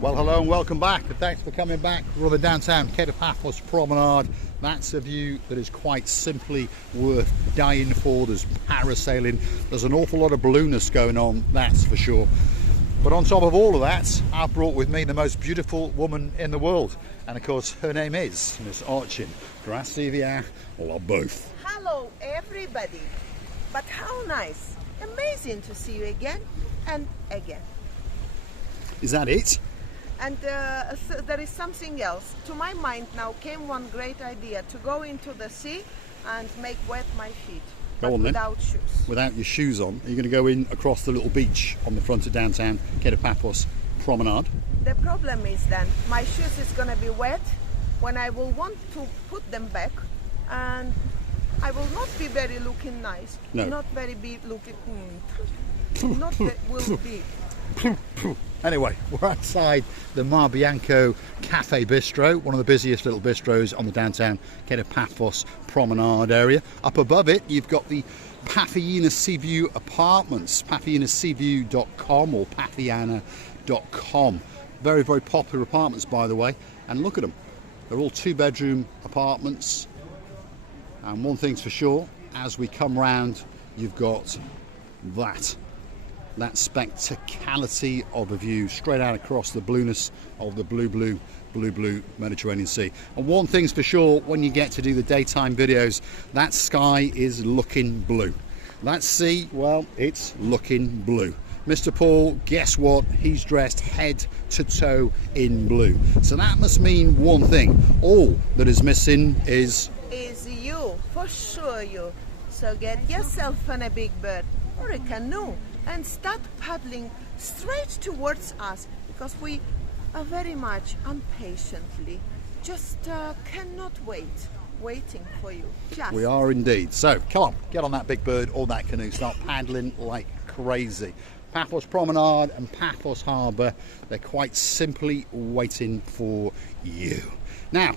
Well, hello and welcome back, and thanks for coming back. We're on the downtown Paphos Promenade. That's a view that is quite simply worth dying for. There's parasailing, there's an awful lot of blueness going on, that's for sure. But on top of all of that, I've brought with me the most beautiful woman in the world, and of course her name is Miss Archin. Gracias la both. Hello everybody, but how nice, amazing to see you again and again. Is that it? And so there is something else. To my mind now came one great idea, to go into the sea and make wet my feet, but without shoes. Without your shoes on, are you going to go in across the little beach on the front of downtown Paphos Promenade? The problem is then, my shoes is going to be wet when I will want to put them back, and I will not be very looking nice. No. Not very be looking, not that will be. Anyway, we're outside the Mar Bianco Cafe Bistro, one of the busiest little bistros on the downtown Paphos Promenade area. Up above it, you've got the Paphiana Seaview Apartments, paphianaseaview.com or paphiana.com. Very, very popular apartments, by the way, and look at them. They're all two-bedroom apartments, and one thing's for sure, as we come round, you've got that spectacality of a view straight out across the blueness of the blue Mediterranean Sea. And one thing's for sure, when you get to do the daytime videos, that sky is looking blue. That sea, well, it's looking blue. Mr. Paul, guess what? He's dressed head to toe in blue. So that must mean one thing. All that is missing is you, for sure you. So get yourself on a big bird or a canoe and start paddling straight towards us, because we are very much impatiently just cannot waiting for you. We are indeed. So come on, get on that big bird or that canoe, start paddling like crazy. Paphos Promenade and Paphos Harbour, they're quite simply waiting for you. Now,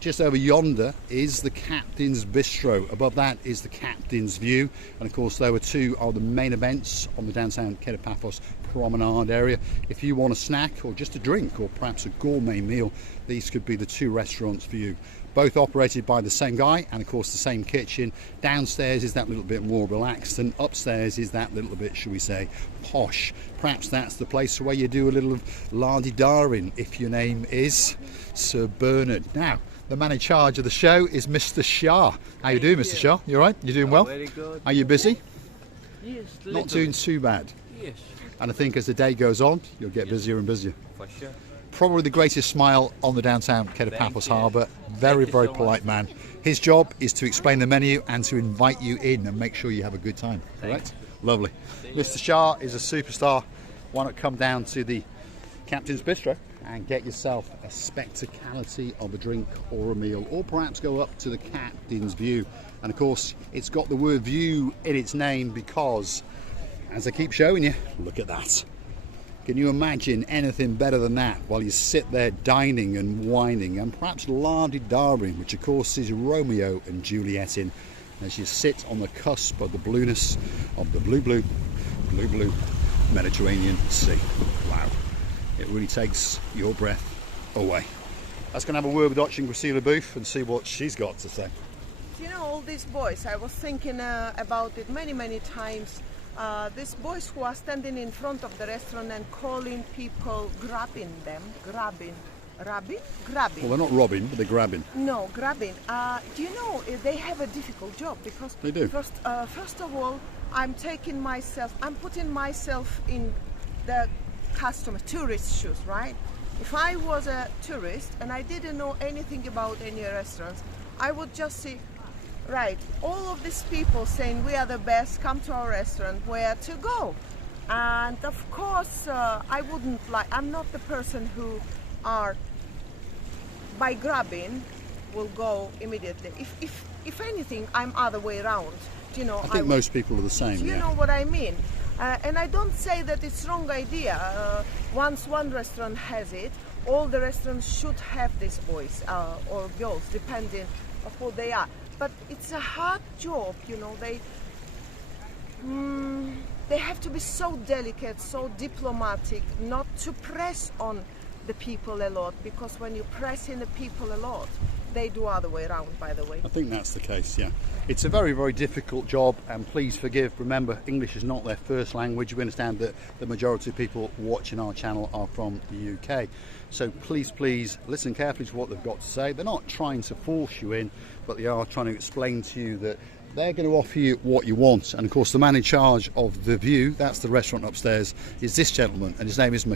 just over yonder is the Captain's Bistro. Above that is the Captain's View. And of course, there were two of the main events on the downtown Paphos Promenade area. If you want a snack or just a drink or perhaps a gourmet meal, these could be the two restaurants for you. Both operated by the same guy and of course the same kitchen. Downstairs is that little bit more relaxed, and upstairs is that little bit, shall we say, posh. Perhaps that's the place where you do a little of la-di-daring if your name is Sir Bernard. Now, the man in charge of the show is Mr. Shah. How you doing, Mr. Shah? You all right? You doing well? Very good. Are you busy? Yes. Not doing too bad. Yes. And I think as the day goes on, you'll get busier and busier. For sure. Probably the greatest smile on the downtown Paphos you. Harbour. Very, very so polite man. His job is to explain the menu and to invite you in and make sure you have a good time. Correct? Lovely. Mr. Shah is a superstar. Why not come down to the Captain's Bistro and get yourself a spectacality of a drink or a meal, or perhaps go up to the Captain's View. And of course, it's got the word view in its name because, as I keep showing you, look at that. Can you imagine anything better than that while you sit there dining and whining and perhaps la-di-daring, which of course is Romeo and Juliet in, as you sit on the cusp of the blueness of the blue Mediterranean Sea. Wow. It really takes your breath away. Let's go and have a word with Archin Booth and see what she's got to say. You know, all these boys, I was thinking about it many times. These boys who are standing in front of the restaurant and calling people, grabbing them. Grabbing. Well, they're not robbing, but they're grabbing. No, grabbing. Do you know, they have a difficult job because they do. First of all, I'm putting myself in the tourist shoes, right? If I was a tourist and I didn't know anything about any restaurants, I would just see, right, all of these people saying we are the best, come to our restaurant, where to go? And of course, I wouldn't like, I'm not the person who are, by grabbing, will go immediately. If anything, I'm other way around. You know, I think most people are the same. Do you know what I mean? And I don't say that it's wrong idea. Once one restaurant has it, all the restaurants should have this boys or girls, depending on who they are. But it's a hard job, you know. They have to be so delicate, so diplomatic, not to press on the people a lot, because when you press in the people a lot, they do other way around, by the way. I think that's the case, yeah. It's a very, very difficult job, and please forgive. Remember, English is not their first language. We understand that the majority of people watching our channel are from the UK. So please listen carefully to what they've got to say. They're not trying to force you in, but they are trying to explain to you that they're going to offer you what you want. And of course, the man in charge of the view, that's the restaurant upstairs, is this gentleman, and his name is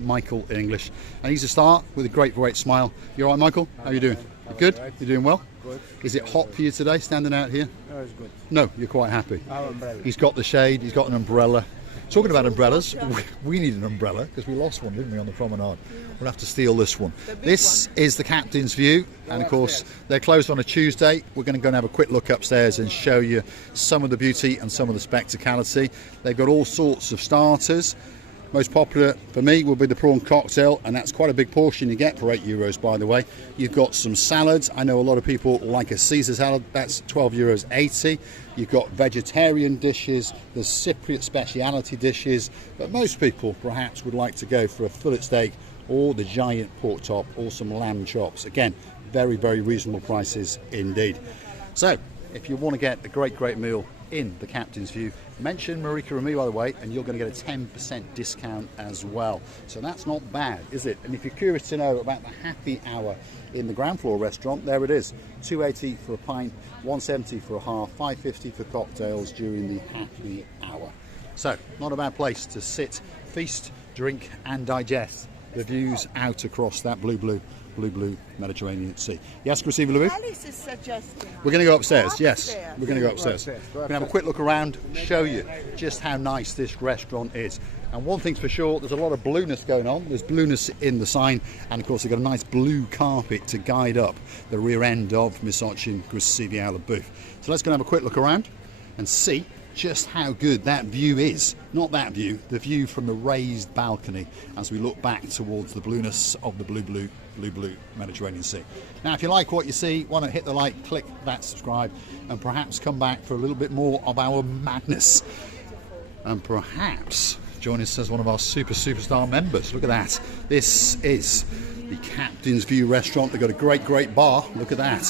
Michael in English. And he's a star with a great smile. You all right, Michael? How are you doing? You good? Right. You doing well? Good. Is it hot for you today, standing out here? No, it's good. No, you're quite happy. Our umbrella. He's got the shade, he's got an umbrella. Talking about umbrellas, we need an umbrella because we lost one, didn't we, on the promenade? We'll have to steal this one. This is the captain's view, and of course they're closed on a Tuesday. We're going to go and have a quick look upstairs and show you some of the beauty and some of the spectacality. They've got all sorts of starters. Most popular for me will be the prawn cocktail, and that's quite a big portion you get for €8, by the way. You've got some salads. I know a lot of people like a Caesar salad. That's €12.80. You've got vegetarian dishes, there's Cypriot speciality dishes, but most people perhaps would like to go for a fillet steak or the giant pork top or some lamb chops. Again, very, very reasonable prices indeed. So, if you want to get a great meal in the Captain's View, mention Marika and me, by the way, and you're going to get a 10% discount as well. So that's not bad, is it? And if you're curious to know about the happy hour in the ground floor restaurant, there it is. $2.80 for a pint, $1.70 for a half, $5.50 for cocktails during the happy hour. So, not a bad place to sit, feast, drink and digest the views out across that blue Mediterranean Sea. Yes, Christina Louis? Alice is suggesting. We're going to go upstairs, yes. Upstairs. We're going to go upstairs. We're going to have a quick look around, show you just how nice this restaurant is. And one thing's for sure, there's a lot of blueness going on. There's blueness in the sign, and of course they've got a nice blue carpet to guide up the rear end of Miss Ochin Graciliala booth. So let's go and have a quick look around and see just how good that view is. Not that view, the view from the raised balcony as we look back towards the blueness of the blue Mediterranean Sea. Now, if you like what you see, why not hit the like, click that subscribe, and perhaps come back for a little bit more of our madness. And perhaps join us as one of our superstar members. Look at that. This is the Captain's View restaurant. They've got a great bar. Look at that.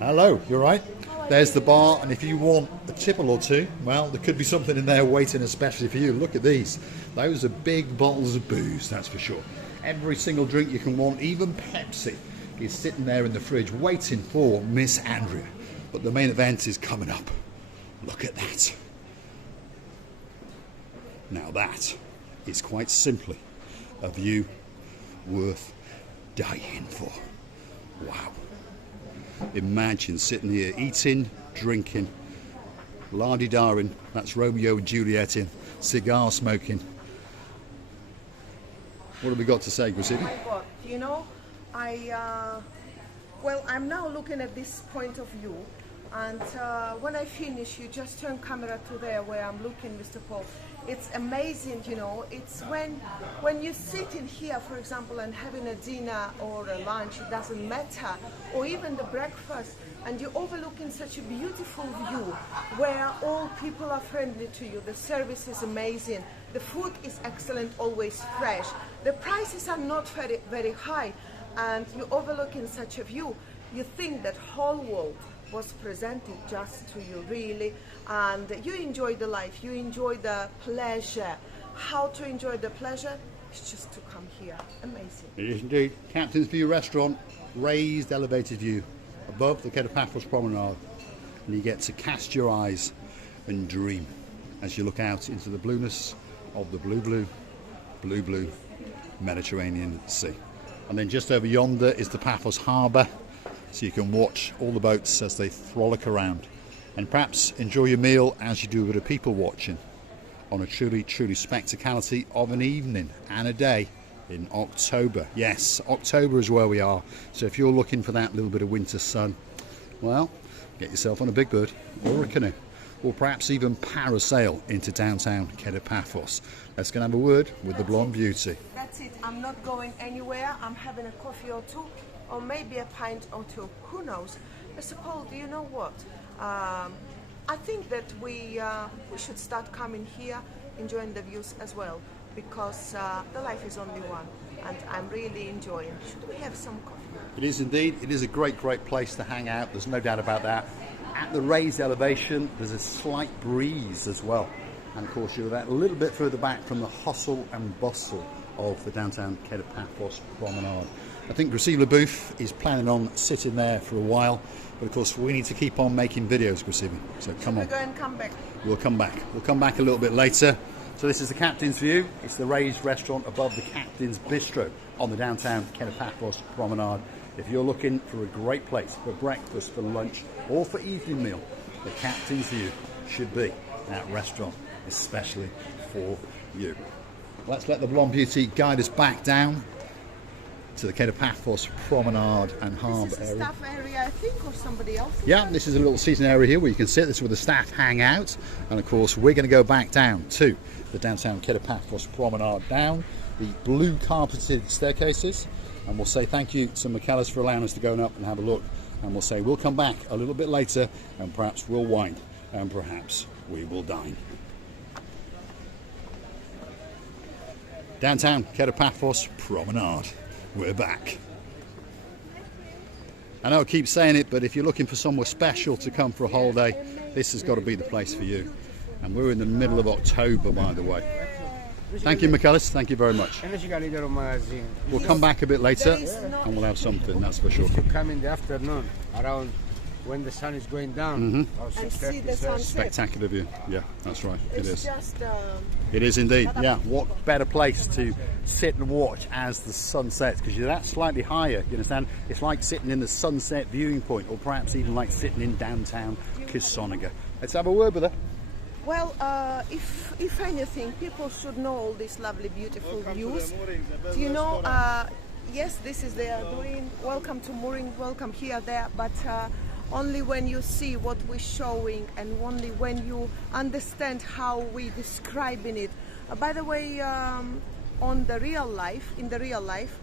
Hello, you all right? There's the bar, and if you want a tipple or two, well, there could be something in there waiting especially for you. Look at these. Those are big bottles of booze, that's for sure. Every single drink you can want, even Pepsi, is sitting there in the fridge waiting for Miss Andrea. But the main event is coming up. Look at that. Now that is quite simply a view worth dying for. Wow. Imagine sitting here eating, drinking, lardy-darring, that's Romeo and Juliet in, cigar smoking. What have we got to say, Grisini? Oh my God, you know, I'm now looking at this point of view, and when I finish, you just turn camera to there where I'm looking, Mr. Paul. It's amazing, you know. It's when you sit in here, for example, and having a dinner or a lunch, it doesn't matter, or even the breakfast, and you're overlooking such a beautiful view where all people are friendly to you. The service is amazing. The food is excellent, always fresh. The prices are not very high, and you're overlooking such a view. You think that whole world was presented just to you, really, and you enjoy the life, you enjoy the pleasure. How to enjoy the pleasure? It's just to come here. Amazing. It is indeed. Captain's View restaurant, raised elevated view above the Paphos Promenade, and you get to cast your eyes and dream as you look out into the blueness of the blue Mediterranean Sea. And then just over yonder is the Paphos Harbour, so you can watch all the boats as they frolic around, and perhaps enjoy your meal as you do a bit of people watching on a truly spectacality of an evening and a day in October. Yes, October is where we are, so if you're looking for that little bit of winter sun, well, get yourself on a big bird or a canoe, or perhaps even parasail into downtown Paphos. Let's go and have a word with the blonde beauty. That's it. I'm not going anywhere. I'm having a coffee or two, or maybe a pint or two. Who knows? Mr. Paul, do you know what? I think that we should start coming here, enjoying the views as well, because the life is only one. and I'm really enjoying. Should we have some coffee? It is indeed. It is a great place to hang out. There's no doubt about that. At the raised elevation, there's a slight breeze as well. And of course, you're that a little bit further back from the hustle and bustle of the downtown Paphos Promenade. I think Gracila Booth is planning on sitting there for a while, but of course we need to keep on making videos, Gracila. So come on. We're going to come back. We'll come back. We'll come back a little bit later. So this is the Captain's View. It's the raised restaurant above the Captain's Bistro on the downtown Paphos Promenade. If you're looking for a great place for breakfast, for lunch, or for evening meal, the Captain's View should be that restaurant, especially for you. Let's let the blonde beauty guide us back down to the Paphos Promenade and Harbour This is a area. staff area, I think, or somebody else? Yeah, this is a little seating area here where you can sit. This is where the staff hang out. And of course, we're going to go back down to the downtown Paphos Promenade, down the blue carpeted staircases. And we'll say thank you to Michaelis for allowing us to go up and have a look. And we'll say we'll come back a little bit later and perhaps we'll wine and perhaps we will dine. Downtown Paphos Promenade. We're back. I know I keep saying it, but if you're looking for somewhere special to come for a holiday, this has got to be the place for you. And we're in the middle of October, by the way. Thank you, Michaelis. Thank you very much. We'll come back a bit later and we'll have something, that's for sure. You come in the afternoon, around when the sun is going down. And see the sunset. Spectacular view. Yeah, that's right. It It's is. just It is indeed. Yeah, what better place to sit and watch as the sun sets, because you're that slightly higher, you understand? It's like sitting in the sunset viewing point, or perhaps even like sitting in downtown Kissonaga. Let's have a word with her. well, if anything, people should know all these lovely, beautiful views. Do you know? Yes, this is they are doing. Welcome to mooring. Welcome here, there, but. Only when you see what we're showing and only when you understand how we're describing it. By the way, on the real life, in the real life,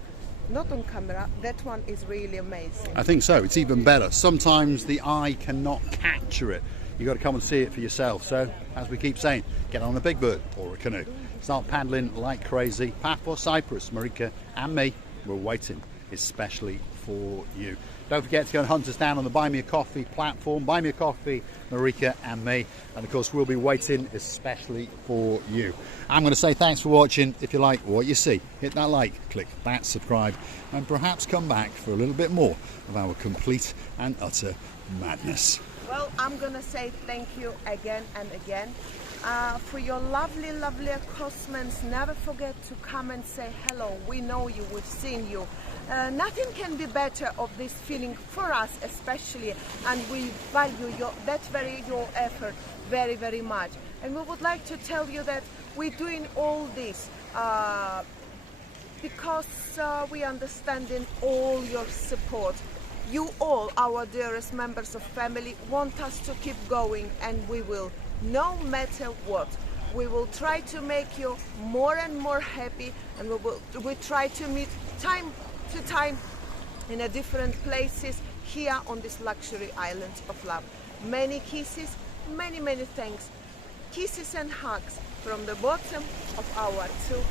not on camera, that one is really amazing. I think so. It's even better. Sometimes the eye cannot capture it. You've got to come and see it for yourself. So, as we keep saying, get on a big bird or a canoe. Start paddling like crazy. Paphos, Cyprus, Marika and me, we're waiting, especially for you. Don't forget to go and hunt us down on the Buy Me a Coffee platform. Buy Me a Coffee, Marika and me. And of course, we'll be waiting especially for you. I'm going to say thanks for watching. If you like what you see, hit that like, click that subscribe, and perhaps come back for a little bit more of our complete and utter madness. Well, I'm going to say thank you again and again. For your lovely, lovely accostaments. Never forget to come and say hello. We know you, we've seen you. Nothing can be better of this feeling for us especially, and we value your effort very, very much. And we would like to tell you that we're doing all this because we understanding all your support. You all, our dearest members of family, want us to keep going, and we will. No matter what, we will try to make you more and more happy, and we try to meet time to time in a different places here on this luxury island of love. Many kisses, many, many thanks. Kisses and hugs from the bottom of our two.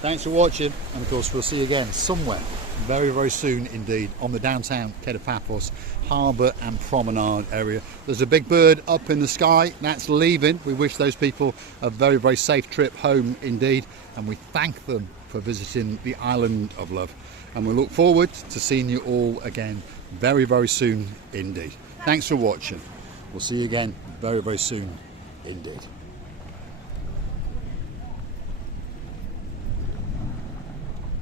Thanks for watching, and of course we'll see you again somewhere very, very soon indeed on the downtown Paphos Harbour and Promenade area. There's a big bird up in the sky that's leaving. We wish those people a very, very safe trip home indeed, and we thank them for visiting the island of love, and we look forward to seeing you all again very, very soon indeed. Thanks for watching. We'll see you again very, very soon indeed.